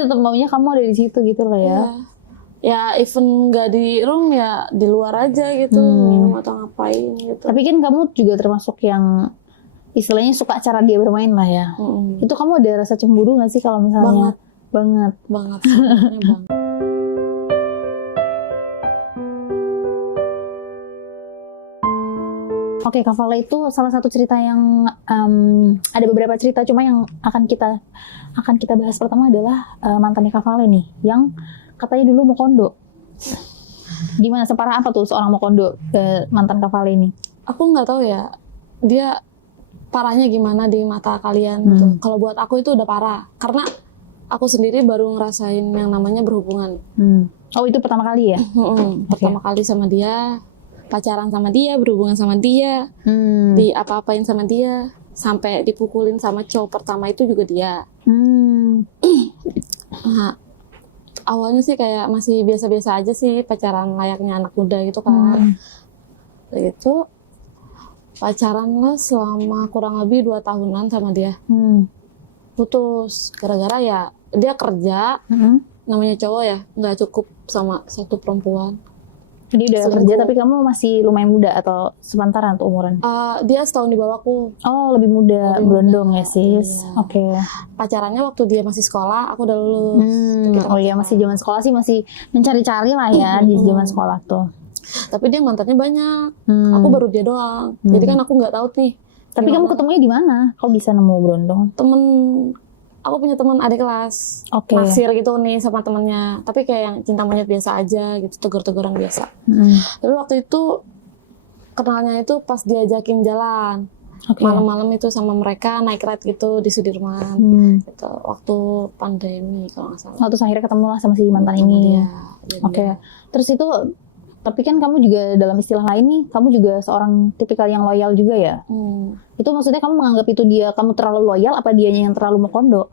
Tetap maunya kamu ada di situ gitu lah ya. Ya even nggak di room ya di luar aja gitu, minum atau ngapain gitu. Tapi kan kamu juga termasuk yang istilahnya suka cara dia bermain lah ya. Itu kamu ada rasa cemburu nggak sih kalau misalnya? Banget. Sebenarnya banget. Oke, Kavala itu salah satu cerita yang ada beberapa cerita, cuma yang akan kita bahas pertama adalah mantannya Kavala nih, yang katanya dulu mau kondo. Gimana, separah apa tuh seorang mau kondo mantan Kavala ini? Aku nggak tahu ya, dia parahnya gimana di mata kalian gitu. Kalau buat aku itu udah parah, karena aku sendiri baru ngerasain yang namanya berhubungan. Oh, itu pertama kali ya? Pertama kali sama dia. Pacaran sama dia, berhubungan sama dia, di apa-apain sama dia, sampai dipukulin sama cowok pertama itu juga dia. Nah, awalnya sih kayak masih biasa-biasa aja sih, pacaran layaknya anak muda gitu kan. Gitu, pacaran lah selama kurang lebih 2 tahunan sama dia. Putus, gara-gara ya dia kerja, namanya cowok ya, nggak cukup sama satu perempuan. Dia udah kerja tapi kamu masih lumayan muda atau sepantaran tuh umuran? Dia setahun di bawahku. Oh, lebih muda, berondong ya sis. Iya. Oke. Pacarannya waktu dia masih sekolah, aku udah lulus. Oh iya, masih zaman sekolah sih, masih mencari-cari lah ya di zaman sekolah tuh. Tapi dia mantannya banyak. Aku baru dia doang. Jadi kan aku nggak tahu nih. Tapi kamu ketemunya di mana? Kok bisa nemu berondong? Aku punya teman adik kelas, naksir gitu nih sama temennya. Tapi kayak yang cinta monyet biasa aja gitu, tegur-teguran biasa. Tapi waktu itu kenalnya itu pas diajakin jalan. Malam-malam itu sama mereka naik ride gitu di Sudirman. Gitu, waktu pandemi kalau nggak salah. Terus akhirnya ketemu lah sama si mantan ini. Oke. Terus itu, tapi kan kamu juga dalam istilah lain nih, kamu juga seorang tipikal yang loyal juga ya? Itu maksudnya kamu menganggap itu dia, kamu terlalu loyal, apa dianya yang terlalu mau kondo?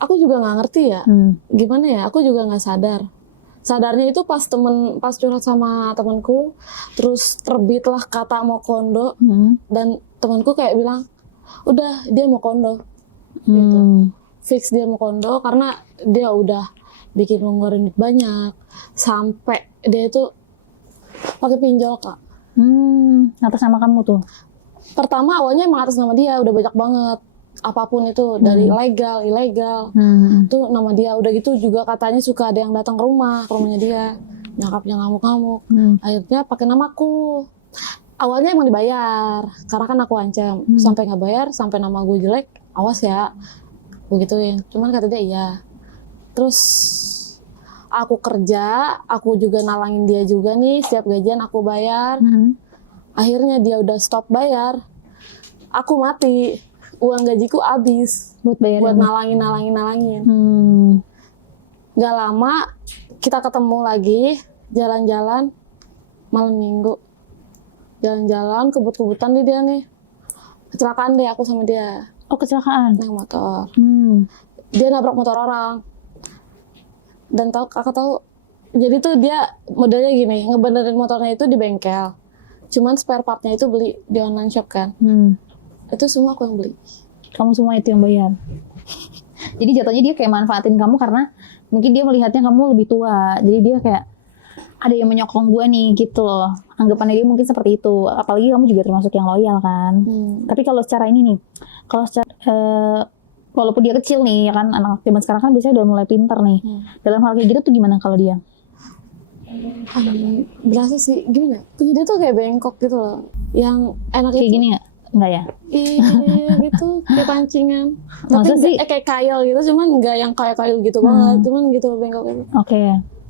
Aku juga nggak ngerti ya, gimana ya, aku juga nggak sadar. Sadarnya itu pas curhat sama temanku, terus terbitlah kata mau kondo, dan temanku kayak bilang, udah dia mau kondo, gitu. Fix dia mau kondo, karena dia udah bikin ngeluarin duit banyak, sampai dia itu pakai pinjol Kak. Atas nama kamu tuh? Pertama awalnya emang atas nama dia, udah banyak banget. Apapun itu, dari legal, ilegal. Tuh nama dia, udah gitu juga katanya suka ada yang datang ke rumahnya dia. Nyakapnya ngamuk-ngamuk. Akhirnya pakai namaku. Awalnya emang dibayar, karena kan aku ancam. Sampai nggak bayar, sampai nama gue jelek, awas ya. Begituin. Cuman kata dia iya. Terus aku kerja, aku juga nalangin dia juga nih, setiap gajian aku bayar. Akhirnya dia udah stop bayar, aku mati, uang gajiku habis buat nalangin. Gak lama kita ketemu lagi, jalan-jalan malam minggu, jalan-jalan kebut-kebutan dia nih, kecelakaan deh aku sama dia. Oh, kecelakaan? Naik motor. Dia nabrak motor orang. Dan kakak tahu, jadi tuh dia modelnya gini, ngebenerin motornya itu di bengkel. Cuman spare partnya itu beli di online shop kan. Itu semua aku yang beli. Kamu semua itu yang bayar? Jadi jatuhnya dia kayak manfaatin kamu karena mungkin dia melihatnya kamu lebih tua. Jadi dia kayak, ada yang menyokong gue nih gitu loh. Anggapannya dia mungkin seperti itu. Apalagi kamu juga termasuk yang loyal kan. Tapi kalau secara ini nih, kalau secara walaupun dia kecil nih ya kan, anak zaman sekarang kan biasanya udah mulai pintar nih. Dalam hal kayak gitu tuh gimana kalau dia? Berasa sih gimana? Punya dia tuh kayak bengkok gitu loh. Yang enak kayak itu. Gini nggak? Enggak ya? Iya gitu, kayak pancingan. Tapi sih? Kayak kail gitu, cuman nggak yang kayak kail gitu banget. Cuman gitu bengkok gitu.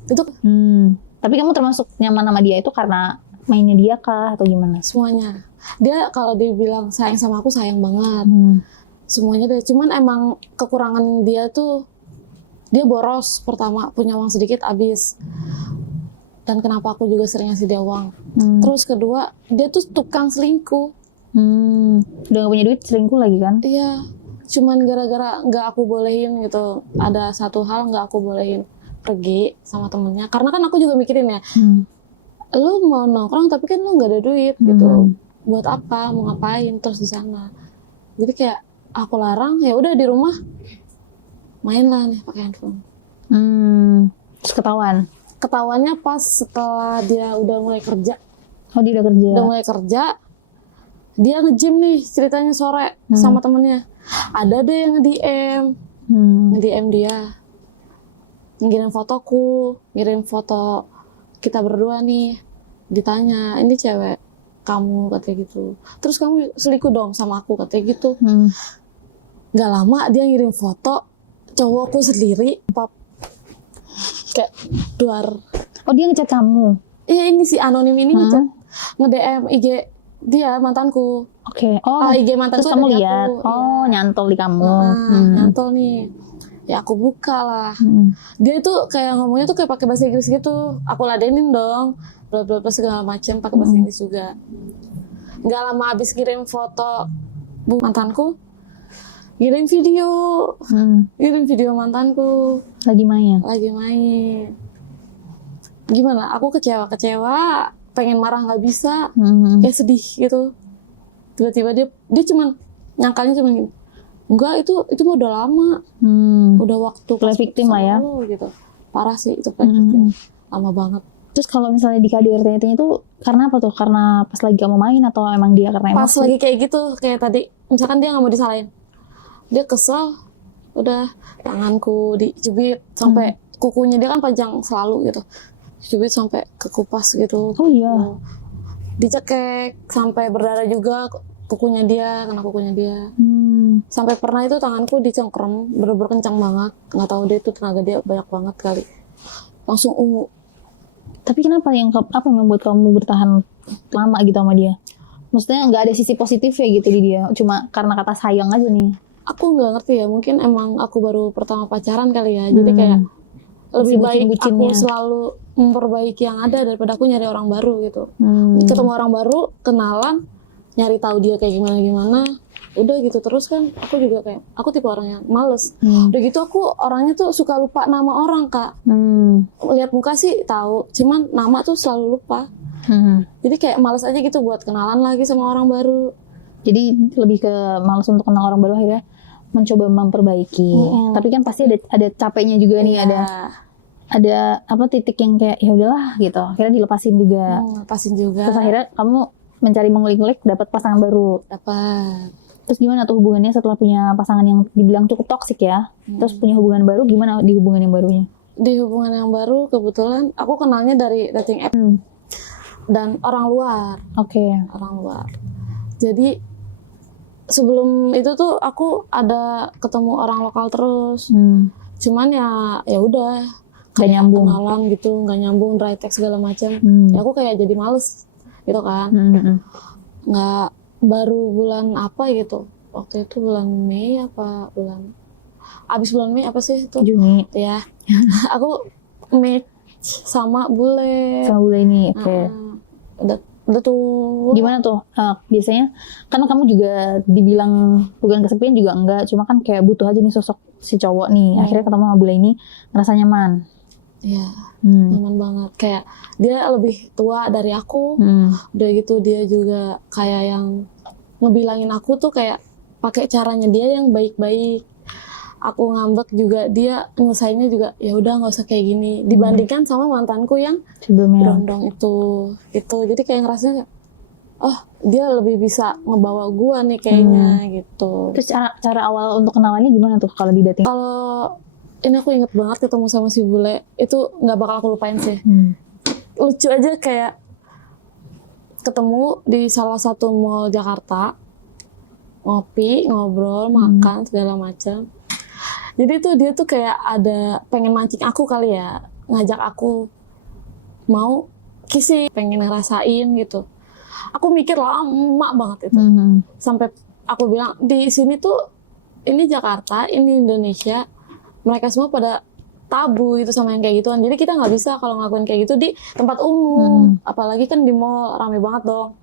Itu. Tapi kamu termasuk nyaman sama dia itu karena mainnya dia kah atau gimana? Semuanya. Dia kalau dibilang sayang sama aku sayang banget. Semuanya deh. Cuman emang kekurangan dia tuh, dia boros pertama, punya uang sedikit habis. Dan kenapa aku juga sering ngasih dia uang. Terus kedua, dia tuh tukang selingkuh. Udah gak punya duit, selingkuh lagi kan? Iya, cuman gara-gara gak aku bolehin gitu. Ada satu hal gak aku bolehin pergi sama temennya. Karena kan aku juga mikirin ya, lu mau nongkrong tapi kan lu gak ada duit gitu. Buat apa, mau ngapain terus di sana. Jadi kayak aku larang, ya udah di rumah main lah nih pakai handphone. Terus ketahuan. Ketahuannya pas setelah dia udah mulai kerja. Oh, dia udah kerja. Udah mulai kerja, dia nge-gym nih ceritanya sore sama temennya. Ada deh yang nge-DM, nge-DM dia, ngirim fotoku, ngirim foto kita berdua nih. Ditanya, ini cewek kamu katanya gitu. Terus kamu selingkuh dong sama aku katanya gitu. Gak lama dia ngirim foto cowokku sendiri, kayak duar. Oh, dia ngechat kamu? Iya, ini si anonim ini ngechat, nge-DM IG dia mantanku. Oke. Oh, IG mantanku. terus kamu dari lihat? aku. Oh, nyantol di kamu. Nyantol nih. Ya aku buka lah. Dia itu kayak ngomongnya tuh kayak pakai bahasa Inggris gitu. Aku ladenin dong, bla bla bla segala macam pakai bahasa Inggris juga. Nggak lama abis kirim foto mantanku, kirim video, kirim video mantanku Lagi main. Gimana? Aku kecewa, pengen marah nggak bisa, kayak sedih gitu. Tiba-tiba dia cuman nyangkalnya cuman gini, enggak itu mah udah lama, udah waktu play victim lah ya. Gitu. Parah sih itu play victim, lama banget. Terus kalau misalnya di KDRT-nya itu karena apa tuh? Karena pas lagi kamu main atau emang dia karena emosi? Pas lagi kayak gitu, kayak tadi, misalkan dia nggak mau disalahin, dia kesel, udah tanganku dicubit sampai kukunya, dia kan panjang selalu gitu, dicubit sampai ke kupas gitu. Oh iya. Dicekek sampai berdarah juga kukunya dia, kena kukunya dia. Sampai pernah itu tanganku dicengkram, bener-bener kencang banget. Nggak tahu deh itu tenaga dia banyak banget kali. Langsung ungu. Tapi kenapa yang membuat kamu bertahan lama gitu sama dia? Maksudnya nggak ada sisi positif ya gitu di dia? Cuma karena kata sayang aja nih? Aku nggak ngerti ya, mungkin emang aku baru pertama pacaran kali ya. Jadi kayak lebih baik aku selalu memperbaiki yang ada daripada aku nyari orang baru gitu. Ketemu orang baru, kenalan, nyari tahu dia kayak gimana, udah gitu terus kan. Aku juga kayak, aku tipe orang yang males. Udah gitu aku orangnya tuh suka lupa nama orang, Kak. Lihat muka sih tahu, cuman nama tuh selalu lupa. Jadi kayak males aja gitu buat kenalan lagi sama orang baru. Jadi lebih ke males untuk kenal orang baru, akhirnya mencoba memperbaiki. Tapi kan pasti ada capeknya juga nih, ada apa titik yang kayak ya udahlah gitu. Akhirnya dilepasin juga. Lepasin juga. Terus akhirnya kamu mencari mengulik-ngulik, dapat pasangan baru. Dapat. Terus gimana tuh hubungannya setelah punya pasangan yang dibilang cukup toksik ya? Terus punya hubungan baru, gimana di hubungan yang barunya? Di hubungan yang baru kebetulan aku kenalnya dari dating app dan orang luar. Oke. Orang luar. Jadi sebelum itu tuh aku ada ketemu orang lokal terus. Cuman ya udah. Gak nyambung. Kenalan gitu, nggak nyambung, dry text segala macam. Ya aku kayak jadi males gitu kan. Nggak, baru bulan apa gitu. Waktu itu bulan Mei apa abis bulan Mei apa sih itu? Juni. Ya. Aku match sama bule. Sama bule ini, oke. Udah tuh. Gimana tuh? Biasanya karena kamu juga dibilang bukan kesepian juga enggak, cuma kan kayak butuh aja nih sosok si cowok nih. Akhirnya ketemu sama bule ini ngerasa nyaman. Iya, nyaman banget. Kayak dia lebih tua dari aku. Udah gitu dia juga kayak yang ngebilangin aku tuh kayak pakai caranya dia yang baik-baik. Aku ngambek juga, dia nyelesainnya juga ya udah nggak usah kayak gini. Dibandingkan sama mantanku yang sebelumnya berondong itu. Jadi kayak ngerasanya, oh dia lebih bisa ngebawa gua nih kayaknya gitu. Terus cara awal untuk kenalannya gimana tuh kalau di dating? Kalau ini aku inget banget ketemu sama si bule, itu nggak bakal aku lupain sih. Lucu aja, kayak ketemu di salah satu mall Jakarta, ngopi, ngobrol, makan segala macam. Jadi tuh dia tuh kayak ada pengen mancing aku kali ya, ngajak aku mau kissing, pengen ngerasain gitu. Aku mikir lama banget itu, sampai aku bilang di sini tuh ini Jakarta, ini Indonesia. Mereka semua pada tabu gitu sama yang kayak gituan. Jadi kita nggak bisa kalau ngelakuin kayak gitu di tempat umum. Apalagi kan di mall rame banget dong.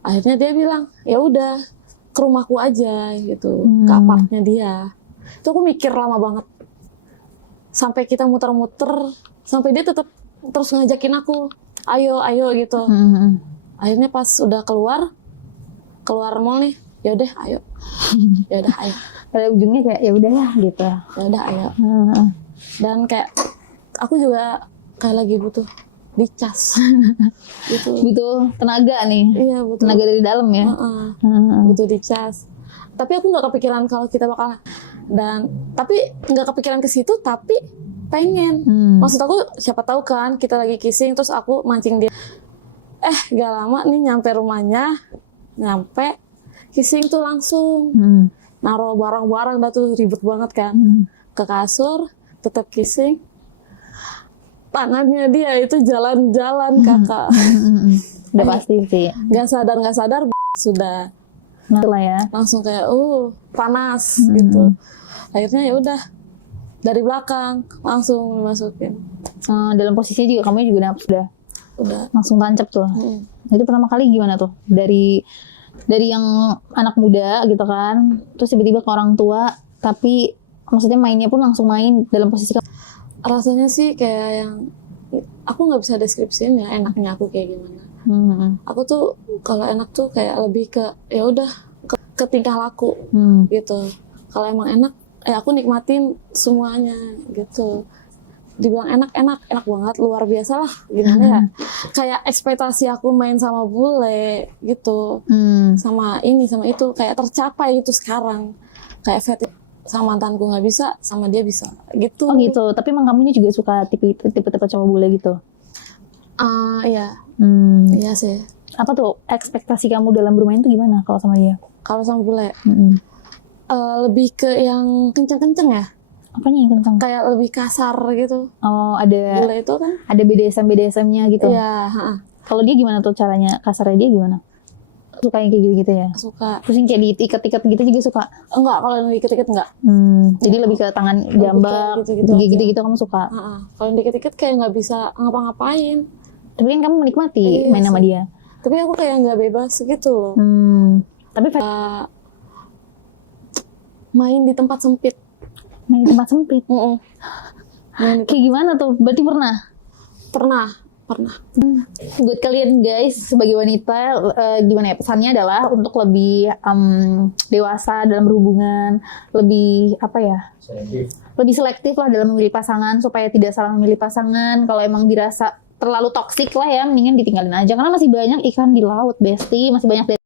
Akhirnya dia bilang, ya udah ke rumahku aja gitu, ke apartnya dia. Itu aku mikir lama banget. Sampai kita muter-muter, sampai dia tetap terus ngajakin aku, ayo gitu. Akhirnya pas udah keluar mall nih, ya udah ayo. pada ujungnya kayak ya udah ya gitu. Ya udah ayo. Heeh. Dan kayak aku juga kayak lagi butuh dicas gitu. Butuh tenaga nih, Iya butuh. tenaga dari dalam ya. Heeh. Heeh. Butuh dicas. Tapi aku nggak kepikiran kalau kita bakal tapi nggak kepikiran ke situ, tapi pengen. Maksud aku siapa tahu kan kita lagi kissing terus aku mancing dia. Gak lama nih nyampe rumahnya, nyampe kissing tuh langsung. Naruh barang-barang dah tuh ribet banget kan. Ke kasur, tetap kissing. Tangannya dia itu jalan-jalan kakak. Udah pasti sih. Nggak sadar sudah. Nah, itulah ya. Langsung kayak panas gitu. Akhirnya ya udah dari belakang langsung dimasukin. Dalam posisinya juga kamu juga udah langsung tancap tuh. Itu pertama kali gimana tuh? Dari yang anak muda gitu kan, terus tiba-tiba ke orang tua, tapi maksudnya mainnya pun langsung main dalam posisi rasanya sih kayak yang aku nggak bisa deskripsiin ya enaknya aku kayak gimana. Aku tuh kalau enak tuh kayak lebih ke ya udah ke tingkah laku gitu. Kalau emang enak aku nikmatin semuanya gitu. Dibilang enak banget, luar biasa lah gimana ya. Kayak ekspektasi aku main sama bule gitu, sama ini sama itu kayak tercapai itu sekarang. Kayak fetish sama mantanku nggak bisa, sama dia bisa gitu. Oh gitu, tapi emang kamunya juga suka tipe cowok bule gitu? Iya. Iya sih. Apa tuh ekspektasi kamu dalam bermain tuh gimana kalau sama dia? Kalau sama bule, lebih ke yang kenceng-kenceng ya. Apanya yang kenceng? Kayak lebih kasar gitu. Oh ada. Bule itu kan? Ada BDSM-nya gitu. Iya. Kalau dia gimana tuh caranya, kasarnya dia gimana? Suka yang kayak gitu-gitu ya? Suka. Terus yang kayak diikat-ikat gitu juga suka? Enggak, kalau yang dikit-dikit enggak. Jadi lebih ke tangan jambak, gitu-gitu kamu suka? Kalau yang dikit-dikit kayak nggak bisa ngapa-ngapain. Tapi kan kamu menikmati main sama dia. Tapi aku kayak nggak bebas gitu loh. Tapi main di tempat sempit. Main di tempat sempit? Kayak gimana tuh? Berarti pernah? Pernah. Buat kalian guys sebagai wanita, gimana ya, pesannya adalah untuk lebih dewasa dalam berhubungan, lebih lebih selektif lah dalam memilih pasangan supaya tidak salah memilih pasangan. Kalau emang dirasa terlalu toksik lah ya, mendingan ditinggalin aja karena masih banyak ikan di laut, Besti, masih banyak